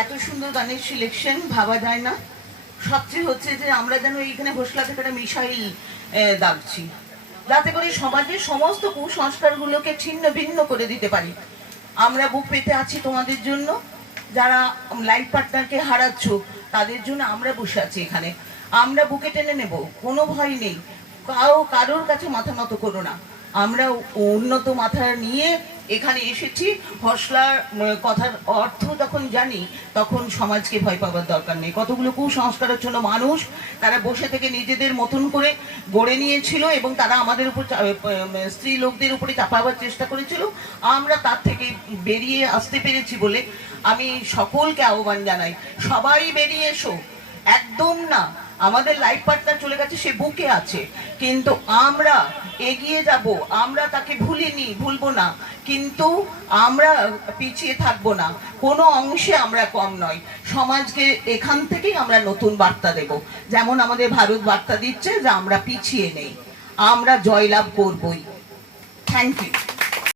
এত সুন্দর গানের সিলেকশন ভাবা যায় না। সবচেয়ে হচ্ছে যে আমরা যেন এইখানে হোসলা থেকে একটা মিসাইল দাগছি, যাতে করে সমাজের সমস্ত কুসংস্কারগুলোকে ছিন্ন ভিন্ন করে দিতে পারি। আমরা বুক পেতে আছি তোমাদের জন্য, যারা লাইফ পার্টনারকে হারাচ্ছ তাদের জন্য আমরা বসে আছি এখানে। আমরা বুকে টেনে নেব, কোনো ভয় নেই, কারোর কাছে মাথা নত করো না। আমরা উন্নত মাথা নিয়ে এখানে এসেছি। হসলার কথার অর্থ যখন জানি তখন সমাজকে ভয় পাওয়ার দরকার নেই। কতগুলো কুসংস্কারের জন্য মানুষ তারা বসে থেকে নিজেদের মতন করে গড়ে নিয়েছিল এবং তারা আমাদের উপর স্ত্রী লোকদের উপরে চাপাবার চেষ্টা করেছিল। আমরা তার থেকে বেরিয়ে আসতে পেরেছি বলে আমি সকলকে আহ্বান জানাই, সবাই বেরিয়ে এসো। একদম না, আমাদের লাইফ পার্টনার চলে গেছে, সে বুকে আছে, কিন্তু আমরা এগিয়ে যাব। আমরা তাকে ভুলিনি, ভুলবো না, কিন্তু আমরা পিছিয়ে থাকবো না। কোনো অংশে আমরা কম নয়। সমাজকে এখান থেকেই আমরা নতুন বার্তা দেব, যেমন আমাদের ভারত বার্তা দিচ্ছে যে আমরা পিছিয়ে নেই, আমরা জয়লাভ করবই। Thank you.